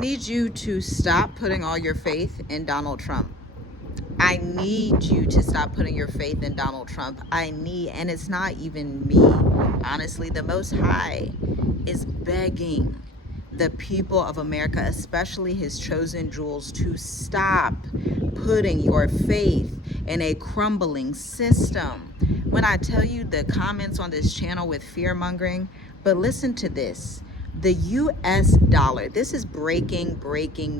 need you to stop putting all your faith in Donald Trump. I need you to stop putting your faith in Donald Trump. And it's not even me. Honestly, the Most High is begging the people of America, especially his chosen jewels, to stop putting your faith in a crumbling system. When I tell you the comments on this channel with fear mongering, but listen to this. The US dollar, this is breaking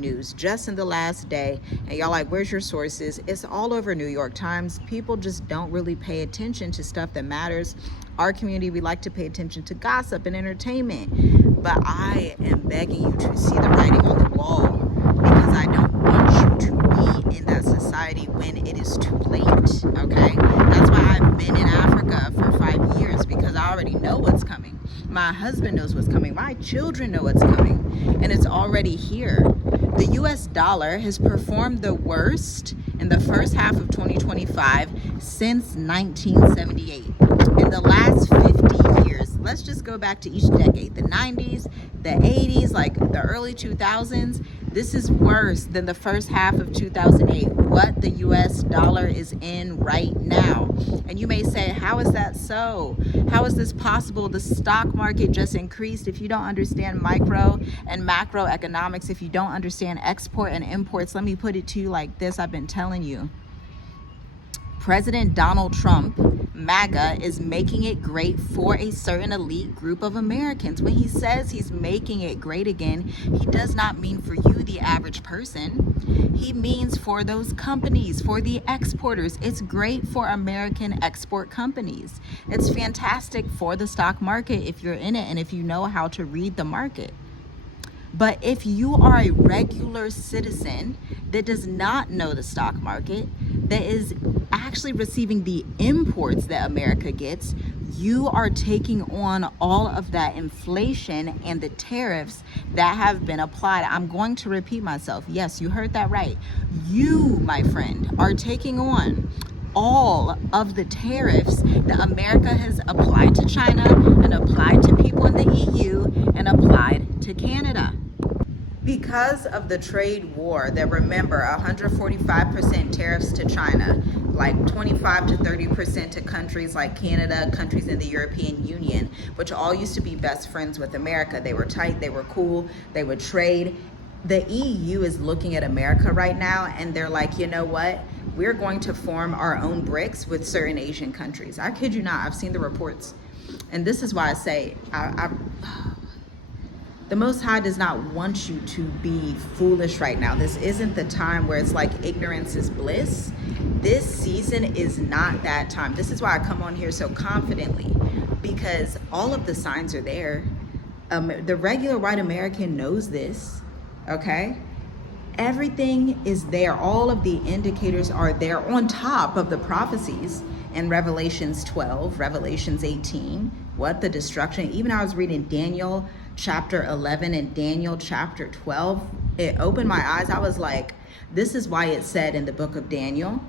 news just in the last day. And y'all like, where's your sources? It's all over New York Times. People just don't really pay attention to stuff that matters. Our community, we like to pay attention to gossip and entertainment. But I am begging you to see the writing on the wall, because I don't want you to be in that society when it is too late, okay? That's why I've been in Africa for 5 years, because I already know what's coming. My husband knows what's coming. My children know what's coming. And it's already here. The US dollar has performed the worst in the first half of 2025 since 1978. In the last 50 years, let's just go back to each decade. The 90s, the 80s, like the early 2000s. This is worse than the first half of 2008, what the US dollar is in right now. And you may say, how is that so? How is this possible? The stock market just increased. If you don't understand micro and macroeconomics, if you don't understand export and imports, let me put it to you like this. I've been telling you. President Donald Trump, MAGA, is making it great for a certain elite group of Americans. When he says he's making it great again, he does not mean for you, the average person. He means for those companies, for the exporters. It's great for American export companies. It's fantastic for the stock market if you're in it and if you know how to read the market. But if you are a regular citizen that does not know the stock market, that is actually receiving the imports that America gets, you are taking on all of that inflation and the tariffs that have been applied. I'm going to repeat myself. Yes, you heard that right. You, my friend, are taking on all of the tariffs that America has applied to China and applied to people in the EU and applied to Canada. Because of the trade war, that, remember, 145% tariffs to China, like 25 to 30% to countries like Canada, countries in the European Union, which all used to be best friends with America. They were tight, they were cool, they would trade. The EU is looking at America right now and they're like, you know what? We're going to form our own BRICS with certain Asian countries. I kid you not, I've seen the reports. And this is why I say, the Most High does not want you to be foolish right now. This isn't the time where it's like ignorance is bliss. This season is not that time. This is why I come on here so confidently, because all of the signs are there. The regular white American knows this, okay? Everything is there. All of the indicators are there on top of the prophecies in Revelations 12, Revelations 18, what the destruction. Even I was reading Daniel chapter 11 and Daniel chapter 12. It opened my eyes. I was like, this is why it said in the book of Daniel,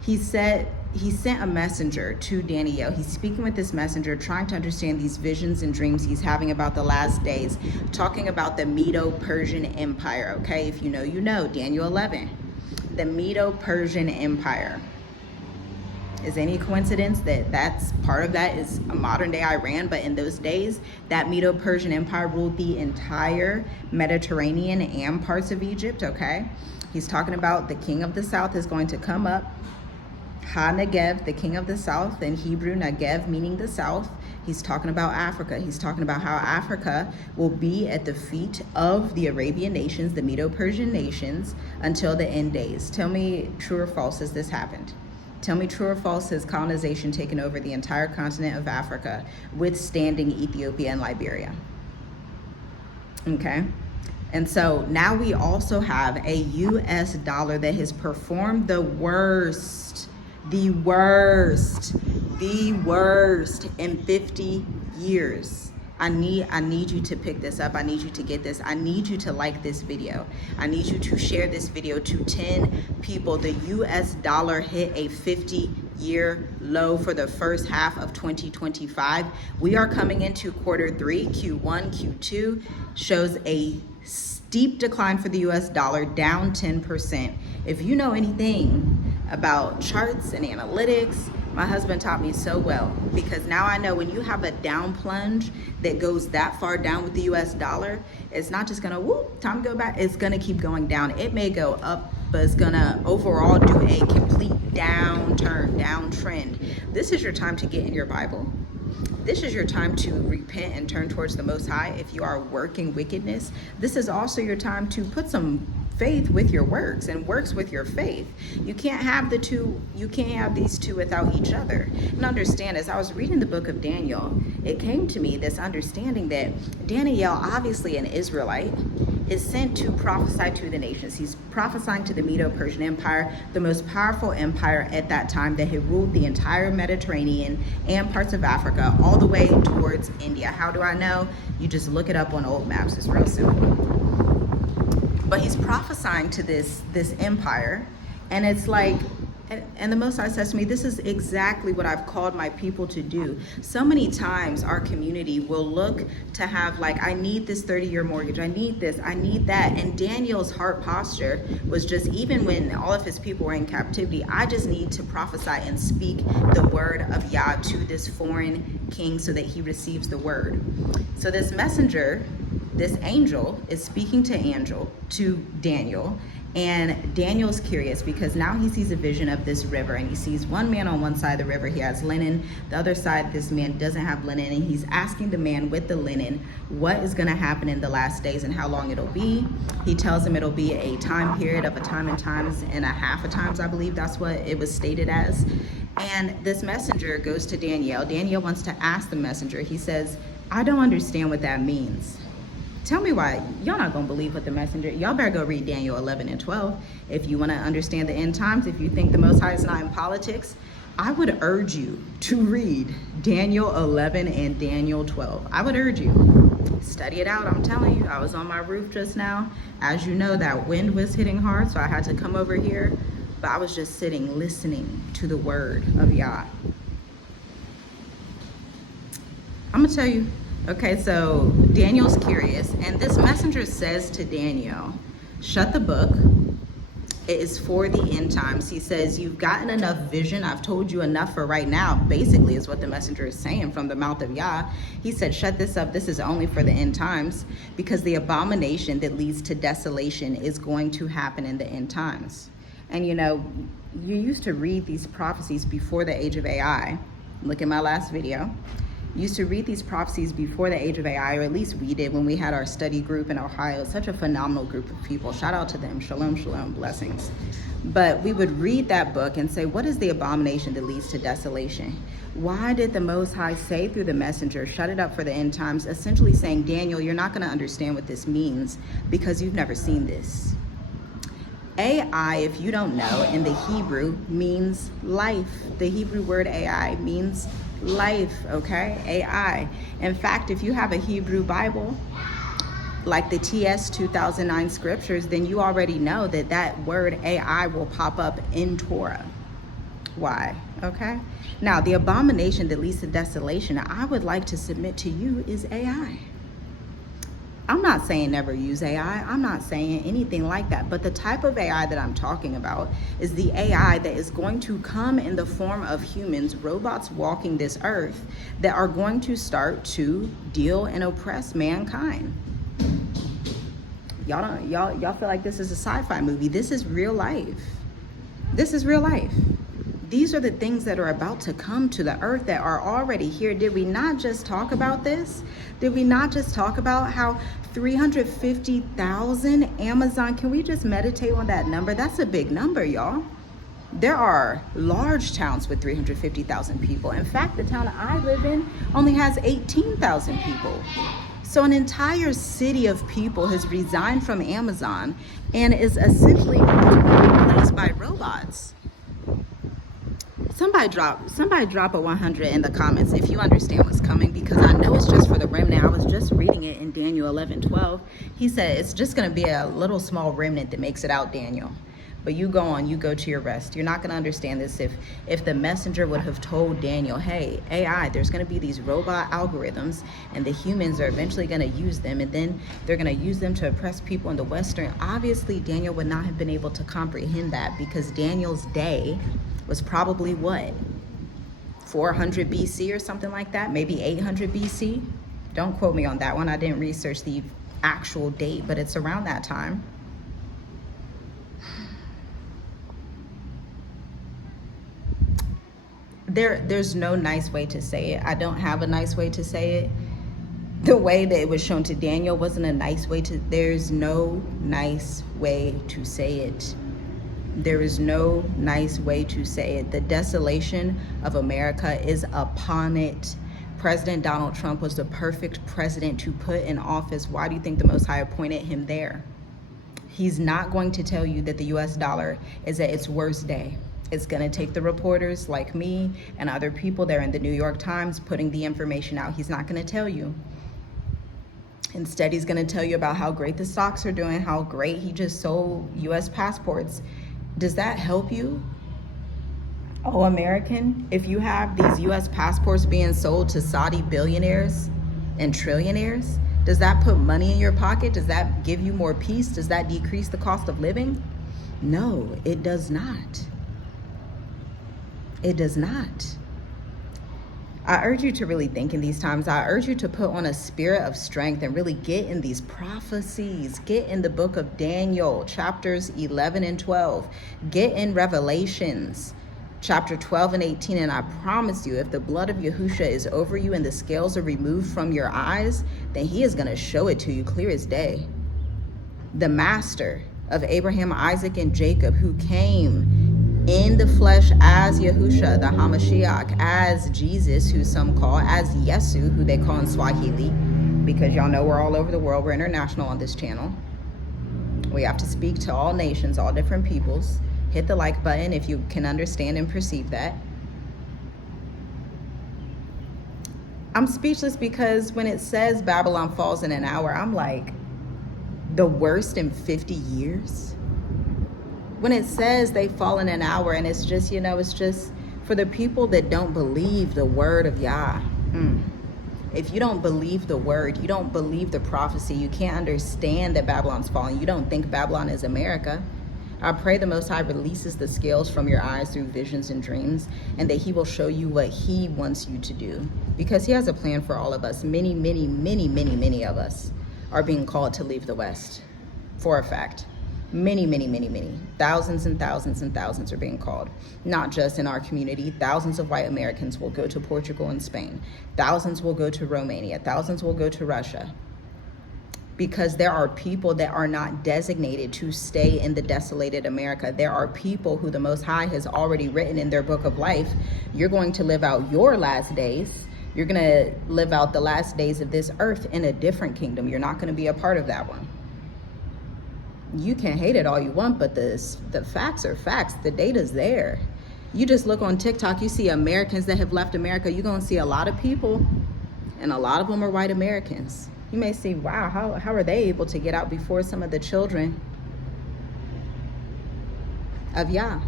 he said, he sent a messenger to Daniel. He's speaking with this messenger, trying to understand these visions and dreams he's having about the last days, talking about the Medo-Persian Empire. Okay, if you know, you know, Daniel 11, the Medo-Persian Empire. Is any coincidence that that's part of that is a modern day Iran? But in those days, that Medo-Persian Empire ruled the entire Mediterranean and parts of Egypt, okay? He's talking about the king of the south is going to come up. Ha-Negev, the king of the south, in Hebrew, Negev meaning the south. He's talking about Africa. He's talking about how Africa will be at the feet of the Arabian nations, the Medo-Persian nations, until the end days. Tell me true or false, has this happened? Tell me true or false, has colonization taken over the entire continent of Africa, withstanding Ethiopia and Liberia? Okay. And so now we also have a US dollar that has performed the worst in 50 years. I need you to pick this up. I need you to get this. I need you to like this video. I need you to share this video to 10 people. The US dollar hit a 50 year low for the first half of 2025. We are coming into quarter three, Q1, Q2 shows a steep decline for the US dollar, down 10%. If you know anything about charts and analytics, my husband taught me so well, because now I know when you have a down plunge that goes that far down with the US dollar, it's not just gonna whoop, time to go back, it's gonna keep going down. It may go up, but it's gonna overall do a complete downturn, downtrend. This is your time to get in your Bible. This is your time to repent and turn towards the Most High. If you are working wickedness, this is also your time to put some faith with your works and works with your faith. You can't have the two, you can't have these two without each other. And understand, as I was reading the book of Daniel, it came to me this understanding that Daniel, obviously an Israelite, is sent to prophesy to the nations. He's prophesying to the Medo-Persian Empire, the most powerful empire at that time that had ruled the entire Mediterranean and parts of Africa, all the way towards India. How do I know? You just look it up on old maps. It's real simple. But he's prophesying to this empire, and it's like, and the Most High says to me, this is exactly what I've called my people to do. So many times our community will look to have, like, I need this 30-year mortgage, I need this, I need that. And Daniel's heart posture was just, even when all of his people were in captivity, I just need to prophesy and speak the word of Yah to this foreign king so that he receives the word. So this messenger, this angel, is speaking to Daniel. And Daniel's curious because now he sees a vision of this river, and he sees one man on one side of the river. He has linen. The other side, this man doesn't have linen, and he's asking the man with the linen what is going to happen in the last days and how long it'll be. He tells him it'll be a time period of a time and times and a half a times, I believe that's what it was stated as. And this messenger goes to Daniel. Daniel wants to ask the messenger. He says, I don't understand what that means. Tell me why. Y'all not gonna believe what the messenger, y'all better go read Daniel 11 and 12. If you wanna understand the end times, if you think the Most High is not in politics, I would urge you to read Daniel 11 and Daniel 12. I would urge you, study it out. I'm telling you, I was on my roof just now. As you know, that wind was hitting hard, so I had to come over here, but I was just sitting, listening to the word of Yah. I'm gonna tell you, okay, so Daniel's curious, and this messenger says to Daniel, shut the book. It is for the end times. He says, you've gotten enough vision. I've told you enough for right now, basically is what the messenger is saying from the mouth of Yah. He said, shut this up. This is only for the end times, because the abomination that leads to desolation is going to happen in the end times. And you know, you used to read these prophecies before the age of AI. Look at my last video. Used to read these prophecies before the age of AI, or at least we did when we had our study group in Ohio. Such a phenomenal group of people. Shout out to them. Shalom, shalom, blessings. But we would read that book and say, what is the abomination that leads to desolation? Why did the Most High say through the messenger, shut it up for the end times, essentially saying, Daniel, you're not going to understand what this means because you've never seen this. AI, if you don't know, in the Hebrew means life. The Hebrew word AI means life, okay? AI. In fact, if you have a Hebrew Bible, like the TS 2009 scriptures, then you already know that that word AI will pop up in Torah. Why? Okay? Now, the abomination that leads to desolation, I would like to submit to you, is AI. I'm not saying never use AI. I'm not saying anything like that. But the type of AI that I'm talking about is the AI that is going to come in the form of humans, robots walking this earth, that are going to start to deal and oppress mankind. Y'all feel like this is a sci-fi movie. This is real life. This is real life. These are the things that are about to come to the earth that are already here. Did we not just talk about this? Did we not just talk about how 350,000 Amazon, can we just meditate on that number? That's a big number, y'all. There are large towns with 350,000 people. In fact, the town I live in only has 18,000 people. So an entire city of people has resigned from Amazon and is essentially replaced by robots. Somebody drop a 100 in the comments if you understand what's coming, because I know it's just for the remnant. I was just reading it in Daniel 11:12. He said it's just going to be a little small remnant that makes it out, Daniel. But you go on, you go to your rest. You're not going to understand this if the messenger would have told Daniel, hey, AI, there's going to be these robot algorithms, and the humans are eventually going to use them, and then they're going to use them to oppress people in the Western. Obviously, Daniel would not have been able to comprehend that, because Daniel's day was probably what? 400 BC or something like that, maybe 800 BC. Don't quote me on that one. I didn't research the actual date, but it's around that time. There's no nice way to say it. I don't have a nice way to say it. The way that it was shown to Daniel wasn't a nice way to, there's no nice way to say it. There is no nice way to say it. The desolation of America is upon it. President Donald Trump was the perfect president to put in office. Why do you think the Most High appointed him there? He's not going to tell you that the US dollar is at its worst day. It's going to take the reporters like me and other people there in the New York Times putting the information out. He's not going to tell you. Instead, he's going to tell you about how great the stocks are doing, how great he just sold US passports. Does that help you? Oh, American, if you have these US passports being sold to Saudi billionaires and trillionaires, does that put money in your pocket? Does that give you more peace? Does that decrease the cost of living? No, it does not. It does not. I urge you to really think in these times. I urge you to put on a spirit of strength and really get in these prophecies. Get in the book of Daniel, chapters 11 and 12. Get in Revelations, chapter 12 and 18. And I promise you, if the blood of Yahusha is over you and the scales are removed from your eyes, then he is going to show it to you clear as day. The master of Abraham, Isaac, and Jacob, who came in the flesh as Yahusha, the Hamashiach, as Jesus, who some call, as Yesu, who they call in Swahili, because y'all know we're all over the world. We're international on this channel. We have to speak to all nations, all different peoples. Hit the like button if you can understand and perceive that. I'm speechless because when it says Babylon falls in an hour, I'm like, the worst in 50 years? When it says they fall in an hour, and it's just, you know, it's just for the people that don't believe the word of Yah. If you don't believe the word, you don't believe the prophecy, you can't understand that Babylon's falling. You don't think Babylon is America. I pray the Most High releases the scales from your eyes through visions and dreams, and that he will show you what he wants you to do, because he has a plan for all of us. Many, many, many, many, many of us are being called to leave the West, for a fact. Many, many, many, many. Thousands and thousands and thousands are being called. Not just in our community. Thousands of white Americans will go to Portugal and Spain. Thousands will go to Romania. Thousands will go to Russia. Because there are people that are not designated to stay in the desolated America. There are people who the Most High has already written in their book of life. You're going to live out your last days. You're going to live out the last days of this earth in a different kingdom. You're not going to be a part of that one. You can hate it all you want, but the facts are facts. The data's there. You just look on TikTok, you see Americans that have left America. You're going to see a lot of people, and a lot of them are white Americans. You may see, wow, how are they able to get out before some of the children of Yah?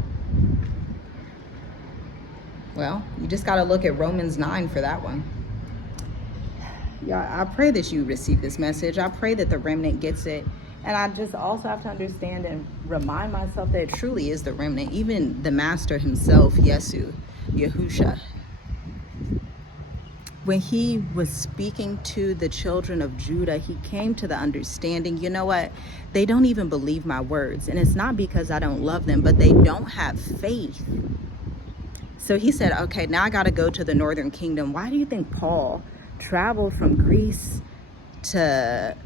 Well, you just got to look at Romans 9 for that one. Yeah, I pray that you receive this message. I pray that the remnant gets it. And I just also have to understand and remind myself that it truly is the remnant. Even the master himself, Yesu, Yahusha, when he was speaking to the children of Judah, he came to the understanding, you know what? They don't even believe my words. And it's not because I don't love them, but they don't have faith. So he said, okay, now I got to go to the northern kingdom. Why do you think Paul traveled from Greece to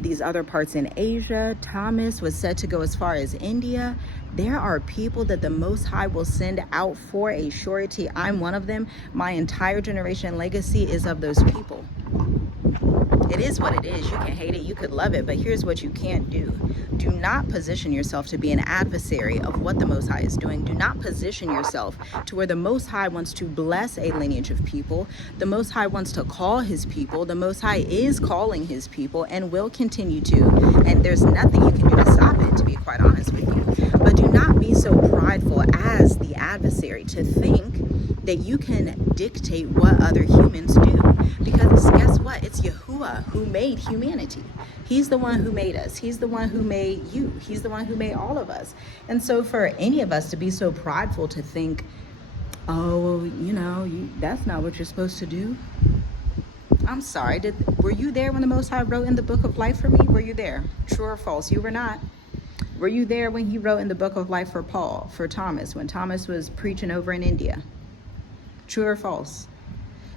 these other parts in Asia? Thomas was said to go as far as India. There are people that the Most High will send out for a surety. I'm one of them. My entire generation legacy is of those people. It is what it is. You can hate it, you could love it, but here's what you can't do. Do not position yourself to be an adversary of what the Most High is doing. Do not position yourself to where the Most High wants to bless a lineage of people. The Most High wants to call his people. The Most High is calling his people and will continue to. And there's nothing you can do to stop it, to be quite honest with you. But do not be so prideful as the adversary to think that you can dictate what other humans do. Because guess what? It's Yahuwah who made humanity. He's the one who made us. He's the one who made you. He's the one who made all of us. And so for any of us to be so prideful to think, oh, that's not what you're supposed to do. I'm sorry. Were you there when the Most High wrote in the book of life for me? Were you there? True or false? You were not. Were you there when he wrote in the book of life for Paul, for Thomas, when Thomas was preaching over in India? True or false?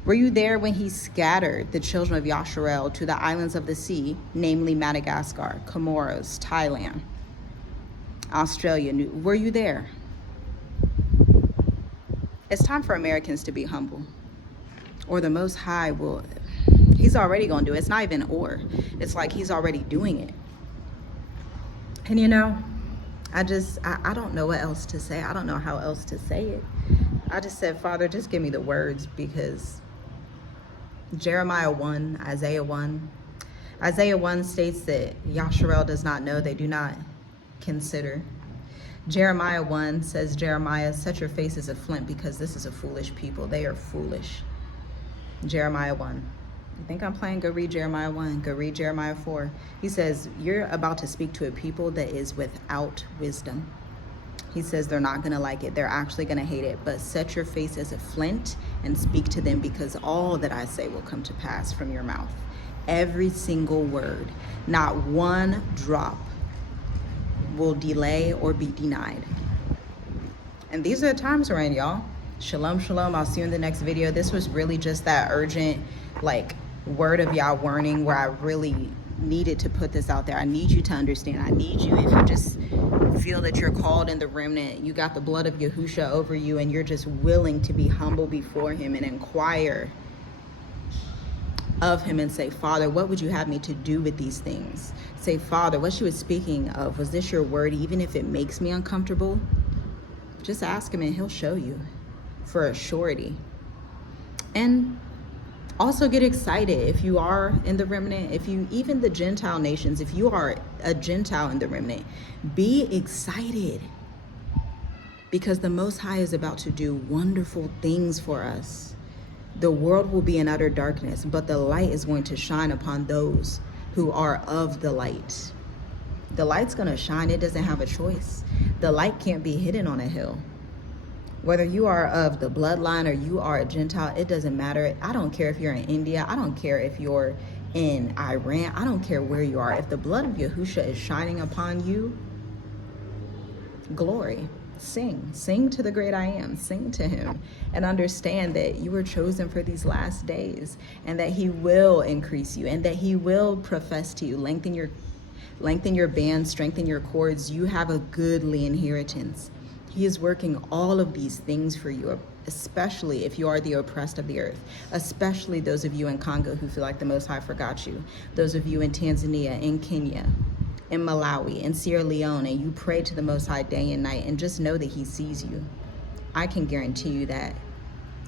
Were you there when he scattered the children of Yasharel to the islands of the sea, namely Madagascar, Comoros, Thailand, Australia? Were you there? It's time for Americans to be humble, or the Most High will. He's already going to do it. It's not even or. It's like he's already doing it. And I don't know what else to say. I don't know how else to say it. I just said, Father, just give me the words, because Jeremiah 1, Isaiah 1. Isaiah 1 states that Yasharel does not know, they do not consider. Jeremiah 1 says, Jeremiah, set your face as a flint, because this is a foolish people. They are foolish. Jeremiah 1. You think I'm playing? Go read Jeremiah 1. Go read Jeremiah 4. He says, you're about to speak to a people that is without wisdom. He says they're not going to like it. They're actually going to hate it. But set your face as a flint and speak to them, because all that I say will come to pass from your mouth. Every single word, not one drop will delay or be denied. And these are the times we're in, y'all. Shalom, shalom. I'll see you in the next video. This was really just that urgent, word of Yah warning where I really needed to put this out there. I need you to understand. I need you, if you just feel that you're called in the remnant, you got the blood of Yahusha over you, and you're just willing to be humble before him and inquire of him and say, Father, what would you have me to do with these things? Say, Father, what she was speaking of, was this your word? Even if it makes me uncomfortable, just ask him and he'll show you for a surety. And also get excited if you are in the remnant, even the Gentile nations, if you are a Gentile in the remnant, be excited, because the Most High is about to do wonderful things for us. The world will be in utter darkness, but the light is going to shine upon those who are of the light. The light's going to shine. It doesn't have a choice. The light can't be hidden on a hill. Whether you are of the bloodline or you are a Gentile, it doesn't matter. I don't care if you're in India. I don't care if you're in Iran. I don't care where you are. If the blood of Yahusha is shining upon you, glory. Sing to the great I am. Sing to him, and understand that you were chosen for these last days, and that he will increase you, and that he will profess to you, lengthen your band, strengthen your cords. You have a goodly inheritance. He is working all of these things for you, especially if you are the oppressed of the earth, especially those of you in Congo who feel like the Most High forgot you, those of you in Tanzania, in Kenya, in Malawi, in Sierra Leone, and you pray to the Most High day and night, and just know that he sees you. I can guarantee you that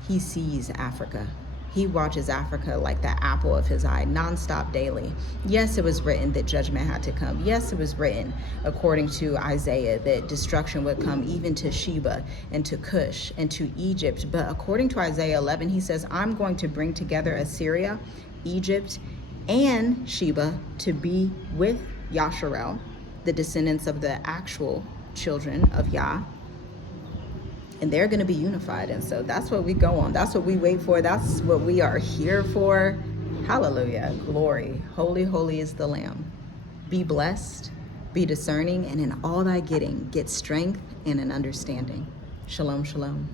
he sees Africa. He watches Africa like the apple of his eye, nonstop, daily. Yes, it was written that judgment had to come. Yes, it was written, according to Isaiah, that destruction would come even to Sheba and to Cush and to Egypt. But according to Isaiah 11, he says, I'm going to bring together Assyria, Egypt, and Sheba to be with Yasharel, the descendants of the actual children of Yah. And they're going to be unified. And so that's what we go on. That's what we wait for. That's what we are here for. Hallelujah. Glory. Holy, holy is the Lamb. Be blessed, be discerning, and in all thy getting, get strength and an understanding. Shalom, shalom.